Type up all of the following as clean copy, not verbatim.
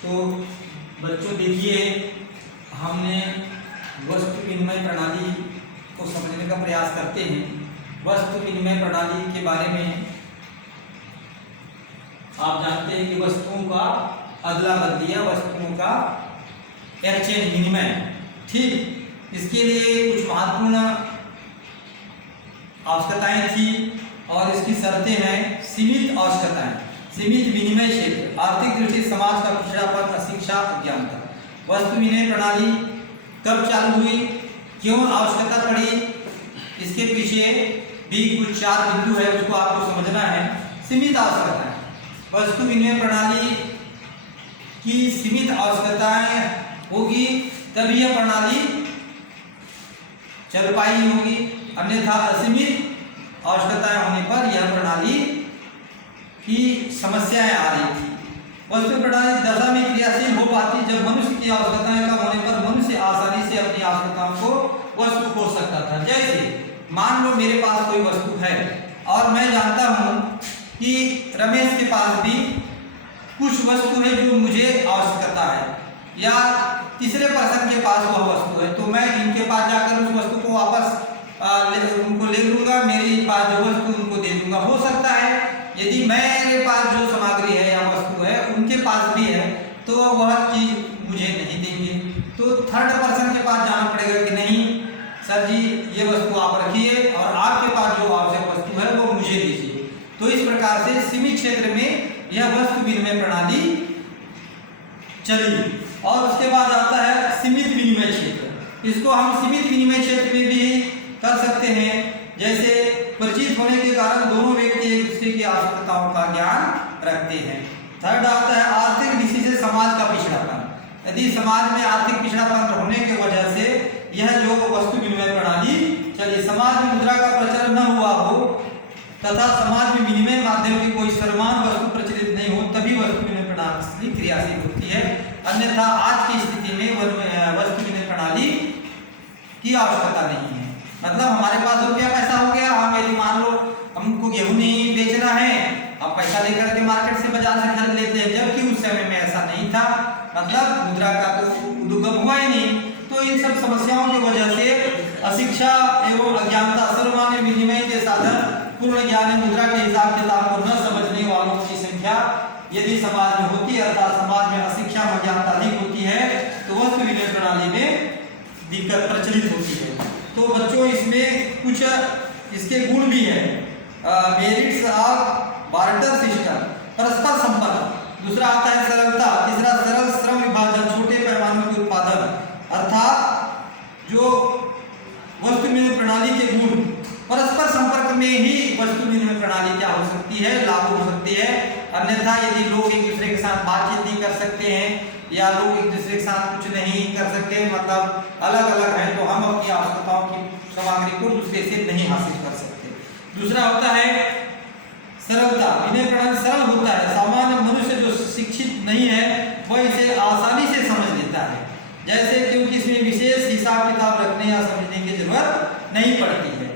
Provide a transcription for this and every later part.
तो बच्चों देखिए, हमने वस्तु विनिमय प्रणाली को समझने का प्रयास करते हैं। वस्तु विनिमय प्रणाली के बारे में आप जानते हैं कि वस्तुओं का अदला बदली या वस्तुओं का एक्सचेंज विनिमय, ठीक। इसके लिए कुछ महत्वपूर्ण आवश्यकताएं थी और इसकी शर्तें हैं। सीमित आवश्यकताएं, सीमित विनिमय क्षेत्र, आर्थिक दृष्टि से समाज का पिछड़ापन, अशिक्षा, अज्ञानता। वस्तु विनिमय प्रणाली कब चालू हुई, क्यों आवश्यकता पड़ी, इसके पीछे भी कुछ 4 बिंदु है, उसको आपको समझना है। सीमित आवश्यकताएं, वस्तु विनिमय प्रणाली की सीमित आवश्यकताएं होगी तभी यह प्रणाली चल पाई होगी, अन्यथा असीमित आवश्यकताएं होने पर यह प्रणाली की समस्याएं आ रही थी। वस्तु प्रणाली दशा में क्रियाशील हो पाती जब मनुष्य की आवश्यकताएं कम होने पर मनुष्य आसानी से अपनी आवश्यकताओं को वस्तु खोज सकता था। जैसे मान लो मेरे पास कोई वस्तु है और मैं जानता हूं कि रमेश के पास भी कुछ वस्तु है जो मुझे आवश्यकता है, या तीसरे पर्सन के पास वह वस्तु है, तो मैं इनके पास जाकर उस वस्तु को वापस उनको ले लूंगा, मेरे पास जो वस्तु उनको दे दूंगा। हो सकता है यदि मेरे पास जो सामग्री है या वस्तु है उनके पास भी है तो वह चीज मुझे नहीं देंगे, तो थर्ड पर्सन के पास जाना पड़ेगा कि नहीं सर जी ये वस्तु आप रखिए और आपके पास जो आवश्यक वस्तु है वो मुझे दीजिए। तो इस प्रकार से सीमित क्षेत्र में यह वस्तु विनिमय प्रणाली चली। और उसके बाद आता है सीमित विनिमय क्षेत्र। इसको हम सीमित विनिमय क्षेत्र में भी कर सकते हैं, जैसे परिचित होने के कारण दोनों व्यक्ति एक दूसरे की आवश्यकताओं का ज्ञान रखते हैं। थर्ड आता है आर्थिक दृष्टि से समाज का पिछड़ापन। यदि समाज में आर्थिक पिछड़ापन होने की वजह से यह जो वस्तु विनिमय प्रणाली चली, समाज में मुद्रा का प्रचलन न हुआ हो तथा समाज में विनिमय माध्यम की कोई समान वस्तु प्रचलित नहीं हो, तभी वस्तु विनिमय प्रणाली क्रियाशील होती है। अन्यथा आज की स्थिति में वस्तु विनिमय प्रणाली की आवश्यकता नहीं है। मतलब हमारे पास रुपया पैसा हो गया, हम यदि मान लो हमको गेहूं नहीं बेचना है, अब पैसा लेकर के मार्केट से बाजार से खरीद लेते हैं, जबकि उस समय में ऐसा नहीं था, मतलब मुद्रा का तो उद्गम हुआ ही नहीं। तो इन सब समस्याओं की वजह से अशिक्षा एवं अज्ञानता, सर्वमान्य विनिमय के साधन पूर्ण ज्ञान मुद्रा के हिसाब किताब को न समझने वालों की संख्या यदि समाज में होती है, अर्थात समाज में अशिक्षा और अज्ञानता अधिक होती है, तो वस्तु विनिमय प्रणाली में दिक्कत प्रचलित होती है। तो बच्चों इसमें कुछ इसके गुण भी है। मेरिट्स ऑफ बार्टर सिस्टम, परस्पर संपर्क। दूसरा आता है सरलता। तीसरा सरल श्रम विभाजन, छोटे पैमाने के उत्पादन। अर्थात जो वस्तु विनिमय प्रणाली के गुण, परस्पर संपर्क में ही वस्तु विनिमय प्रणाली क्या हो सकती है, लागू हो सकती है। अन्यथा यदि लोग एक दूसरे के साथ बातचीत नहीं कर सकते हैं या लोग एक दूसरे के साथ कुछ नहीं कर सकते, मतलब अलग अलग हैं, तो हम अपनी आवश्यकताओं की सामग्री को दूसरे से नहीं हासिल कर सकते। दूसरा होता है सरलता। विनिमय प्रणाली सरल होता है, सामान्य मनुष्य जो शिक्षित नहीं है वह इसे आसानी से समझ लेता है, जैसे क्योंकि इसमें विशेष हिसाब किताब रखने या समझने की जरूरत नहीं पड़ती है।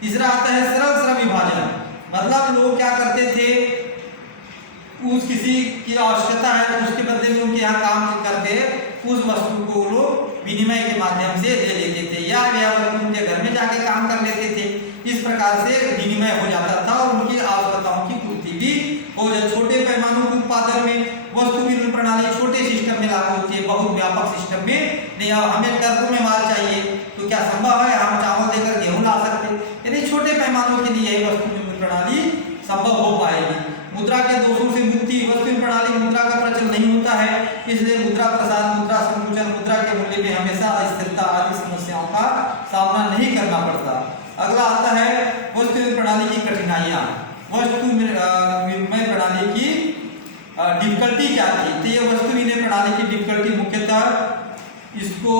तीसरा आता है सरल श्रम विभाजन। मतलब लोग क्या करते थे, उस किसी की आवश्यकता है तो उसके बदले में उनके यहाँ काम करके उस वस्तु को लोग विनिमय के माध्यम से ले लेते थे, या वह उनके घर में जाके काम कर लेते थे। इस प्रकार से विनिमय हो जाता था और उनकी आवश्यकताओं की पूर्ति भी हो जाए। छोटे पैमानों के उत्पादन में वस्तु विनिमय प्रणाली छोटे सिस्टम में लागू होती है, बहुत व्यापक सिस्टम में नहीं। हमें टर्कों में माल चाहिए तो क्या संभव है हम चावल देकर गेहूं ला सकते? यदि छोटे पैमानों के लिए यह वस्तु विनिमय प्रणाली संभव हो पाएगी। मुद्रा के दोषों से मुक्ति। वस्तु विनिमय प्रणाली मुद्रा का प्रचलन नहीं होता है, इसलिए मुद्रा प्रसार, मुद्रा संकुचन, मुद्रा के मूल्य में हमेशा अस्थिरता आदि समस्याओं का सामना नहीं करना पड़ता। अगला आता है वस्तु विनिमय प्रणाली की कठिनाइयाँ। वस्तु विनिमय प्रणाली की डिफिकल्टी क्या थी? तो ये वस्तु विनिमय प्रणाली की डिफिकल्टी मुख्यतः इसको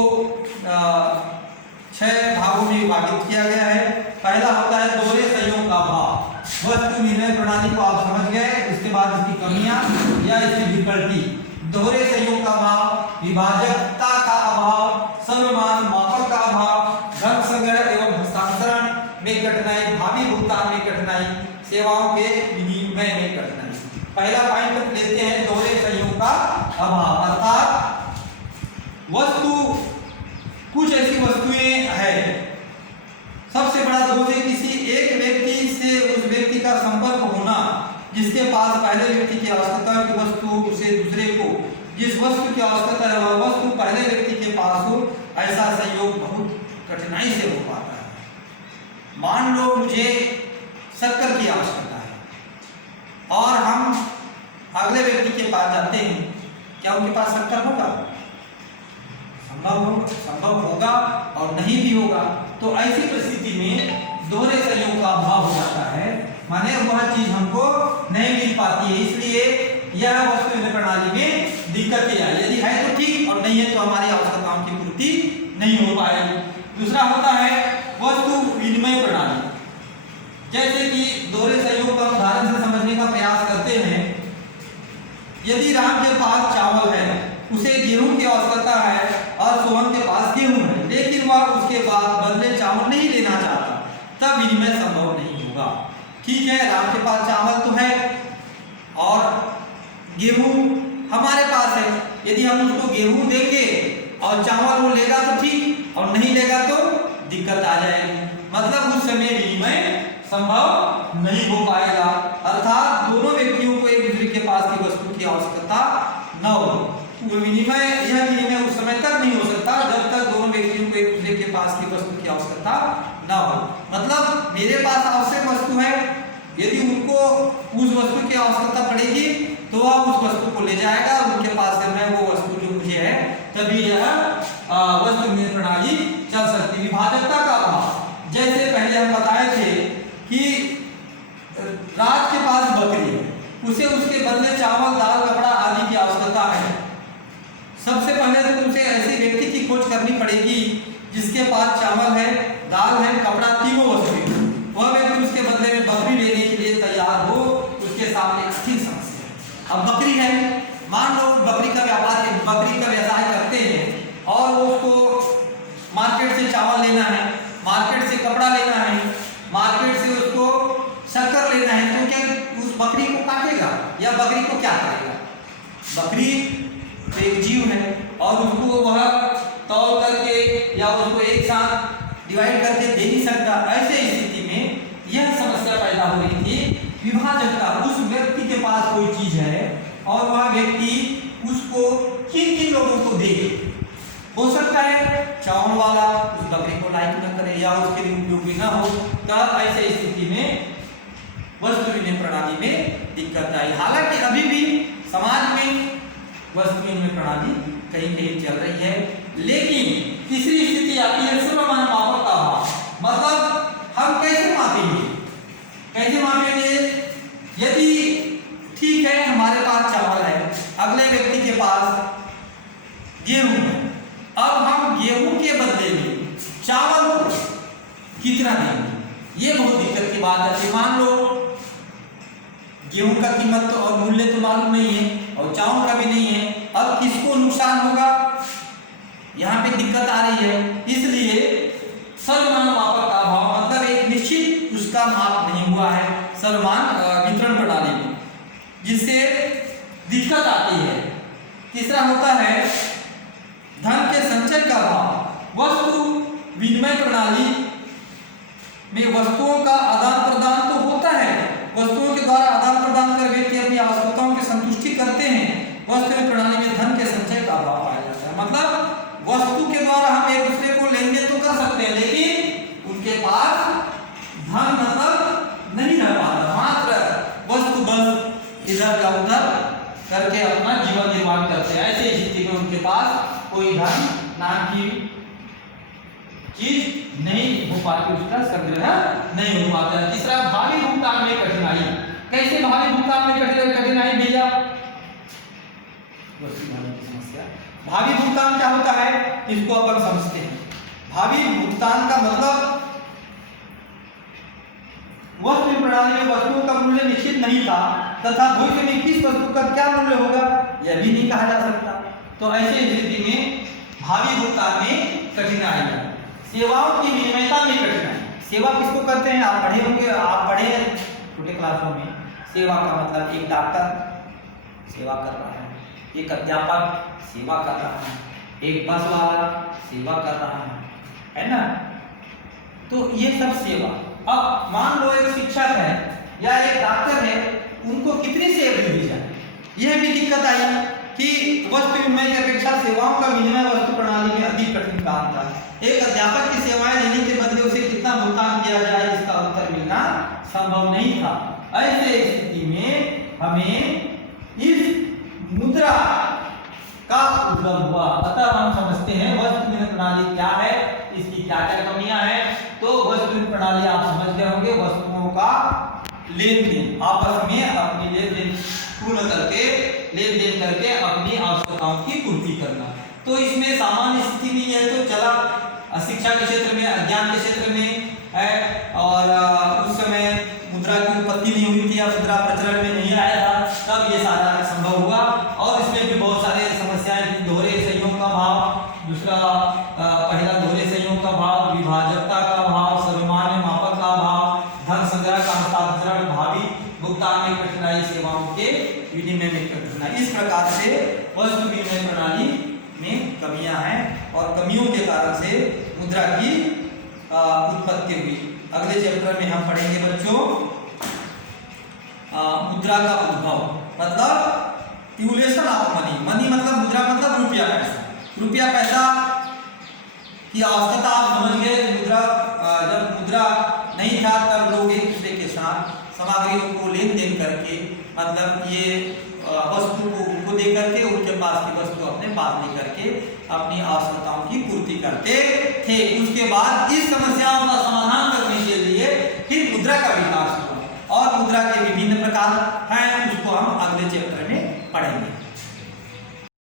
6 भागों में विभाजित किया गया है। पहला होता है दोहरे संयोग का अभाव। वस्तु विनिमय प्रणाली को आप समझ गए, इसके बाद इसकी कमियां या इसकी डिफिकल्टी। दोहरे संयोग का अभाव, विभाजकता का अभाव, सर्वमान मापक का अभाव, धन संग्रह एवं हस्तांतरण में कठिनाई, भावी भुगतान में कठिनाई, सेवाओं के विनिमय में कठिनाई। पहला पॉइंट लेते हैं दोहरे संयोग का अभाव, अर्थात वस्तु, कुछ ऐसी वस्तुएं है, सबसे बड़ा दोष है किसी एक व्यक्ति से उस व्यक्ति का संपर्क होना जिसके पास पहले व्यक्ति की आवश्यकता की वस्तु से दूसरे को जिस वस्तु की आवश्यकता है वह वस्तु पहले व्यक्ति के पास हो, ऐसा संयोग बहुत कठिनाई से हो पाता है। मान लो मुझे शक्कर की आवश्यकता है और हम अगले व्यक्ति के पास जाते हैं, क्या उनके पास शक्कर होगा? संभव होगा और नहीं भी होगा। तो ऐसी परिस्थिति में दोहरे संयोग का अभाव हो जाता है, माने वह चीज हमको नहीं मिल पाती है, इसलिए यह वस्तु विनिमय प्रणाली में दिक्कत आई। यदि है तो ठीक और नहीं है तो हमारी आवश्यकताओं की पूर्ति नहीं हो पाएगी। दूसरा होता है वस्तु विनिमय प्रणाली, जैसे कि दोहरे संयोग का उदाहरण से समझने का प्रयास करते हैं। यदि राम के पास चावल है, उसे गेहूं की आवश्यकता है और सोहन के पास गेहूं है, लेकिन वह उसके बाद बदले चावल नहीं लेना चाहता, तब विनिमय संभव नहीं होगा। ठीक है, राम के पास चावल तो है और गेहूं हमारे पास है, यदि हम उसको गेहूं देंगे और चावल वो लेगा तो ठीक और नहीं लेगा तो दिक्कत आ जाएगी, मतलब उस समय विनिमय संभव नहीं हो पाएगा। अर्थात दोनों व्यक्तियों को एक दूसरे के पास की वस्तु की आवश्यकता न हो, यह विनिमय उस समय तक नहीं हो सकता जब तक दोनों व्यक्तियों को एक दूसरे के पास की वस्तु की आवश्यकता न हो। मतलब मेरे पास आवश्यक वस्तु है, यदि उनको उस वस्तु की आवश्यकता पड़ेगी तो वह उस वस्तु को ले जाएगा और उनके पास से मैं वो वस्तु जो मुझे है, तभी यह वस्तु विनिमय प्रणाली चल सकती। विभाजकता का अभाव, जैसे पहले हम बताए थे कि राज के पास बकरी है, उसे उसके बदले चावल, दाल, कपड़ा आदि की आवश्यकता है। सबसे पहले तो उसे ऐसे व्यक्ति की खोज करनी पड़ेगी जिसके पास चावल है, दाल है, कपड़ा, तीनों वस्तुएं, वह व्यक्ति उसके बदले में बकरी लेने के लिए तैयार हो, उसके सामने कठिन समस्या है। अब बकरी है, मान लो बकरी का व्यवसाय करते हैं और वो उसको मार्केट से चावल लेना है, मार्केट से कपड़ा लेना है, मार्केट से उसको शक्कर लेना है, तो क्या उस बकरी को काटेगा या बकरी को क्या करेगा? बकरी एक जीव है और उसको वह तौल करके या उसको एक साथ डिवाइड करके दे नहीं सकता। ऐसे स्थिति में यह समस्या पैदा हो रही थी विभाजकता। उस व्यक्ति के पास कोई चीज है और वह व्यक्ति उसको किन किन लोगों को दे, हो सकता है चावल वाला उस बकरी को लाइक न करे या उसके लिए उपयोगी न हो, तब ऐसे स्थिति में वस्तु विनिमय प्रणाली में दिक्कत आई। हालांकि अभी भी समाज में वस्तु विनिमय प्रणाली कहीं कहीं चल रही है, लेकिन तीसरी स्थिति आती है सर्वमान्य मापक का अभाव। मतलब हम कैसे मापेंगे? यदि ठीक है हमारे पास चावल है, अगले व्यक्ति के पास गेहूं है, अब हम गेहूं के बदले में चावल को कितना देंगे? ये बहुत दिक्कत की बात है। मान लो गेहूं का कीमत तो और मूल्य तो मालूम नहीं है और चावल का भी नहीं है, अब किसको नुकसान होगा? यहाँ पे दिक्कत आ रही है। इसलिए सर्वमान्य मापक का अभाव, मतलब एक निश्चित उसका माप नहीं हुआ है सर्वमान्य वितरण प्रणाली में, जिससे दिक्कत आती है। तीसरा होता है धन के संचय का अभाव। वस्तु विनिमय प्रणाली में वस्तुओं का आदान प्रदान तो होता है, वस्तुओं के द्वारा आदान प्रदान कर व्यक्ति अपनी आवश्यकताओं की संतुष्टि करते हैं। वस्तु विनिमय प्रणाली में धन के संचय का अभाव पाया जाता है। मतलब वस्तु के द्वारा हम एक दूसरे को लेन देन तो कर सकते हैं, लेकिन उनके पास धन मतलब नहीं रह पाता, मात्र वस्तु बस इधर का उधर करके अपना जीवन निर्वाह करते हैं। ऐसी स्थिति में उनके पास कोई धन नाम की चीज नहीं हो पाती, उसका संग्रह नहीं हो पाता है। तीसरा भावी भुगतान में कठिनाई। कैसे भावी भुगतान में कठिनाई भैया? समस्या। भावी भुगतान क्या होता है इसको अपन समझते हैं। भावी भुगतान का मतलब वस्तु प्रणाली में वस्तुओं का मूल्य निश्चित नहीं था तथा भविष्य में किस वस्तु का क्या मूल्य होगा यह भी नहीं कहा जा सकता। तो ऐसे स्थिति में भावी भुगतान में कठिनाई है। सेवाओं की विनिमयता में कठिनाई। सेवा किसको करते हैं? आप पढ़े होंगे, आप पढ़े छोटे क्लासों में। सेवा का मतलब एक डॉक्टर सेवा कर रहा है, एक अध्यापक सेवा कर रहा है, एक बस वाला सेवा कर रहा है ना। तो ये सब सेवा। अब मान लो एक शिक्षक है या एक डॉक्टर है, उनको कितनी सेवा दी जाए, यह भी दिक्कत आई कि वस्तु विनिमय की अपेक्षा सेवाओं का विनिमय वस्तु प्रणाली में अधिक कठिन काम था। एक अध्यापक की सेवाएं लेने के बदले उसे कितना भुगतान किया जाए, इसका उत्तर मिलना संभव नहीं था। ऐसे स्थिति में हमें इस मुद्रा का उद्गम हुआ। अतः हम समझते हैं वस्तु विनिमय प्रणाली क्या है, इसकी क्या क्या कमियां हैं। तो वस्तु विनिमय प्रणाली आप समझ गए होंगे, वस्तुओं का लेन देन, आपस में अपनी लेन देन पूर्ण करके, लेन देन करके अपनी आवश्यकताओं की पूर्ति करना। तो इसमें सामान्य स्थिति नहीं है तो चला शिक्षा के क्षेत्र में, अज्ञान के क्षेत्र में है, और उस समय मुद्रा की उत्पत्ति नहीं हुई थी या मुद्रा प्रचलन में नहीं आया था, तब ये सारा संभव हुआ। और इसमें भी बहुत सारे समस्याएं थी, दोहरे संयोग का भाव, दूसरा पहला दोहरे संयोग का भाव, विभाजकता का भाव, सर्वमान्य मापक का भाव, धन संग्रह का हस्तांतरण, भावी भुगतान में कठिनाई, सेवाओं के विनिमय में कठिनाई। इस प्रकार से वस्तु विनिमय प्रणाली में कमियां हैं और कमियों के कारण से मुद्रा की उत्पत्ति हुई। अगले चैप्टर में हम पढ़ेंगे बच्चों मुद्रा का उद्भव, मतलब इवोल्यूशन ऑफ मनी। मनी मतलब मुद्रा, मतलब रुपया पैसा। रुपया पैसा की आवश्यकता आप समझ गए। मुद्रा, जब मुद्रा नहीं था तब लोग एक दूसरे के साथ सामग्रियों को लेन देन करके, मतलब ये वस्तु को उनको दे करके उनके पास की वस्तु अपने पास ले करके अपनी आवश्यकताओं की पूर्ति करते थे। उसके बाद इस समस्याओं का समाधान करने के लिए फिर मुद्रा का विकास हुआ और मुद्रा के विभिन्न प्रकार हैं, उसको हम अगले चैप्टर में पढ़ेंगे।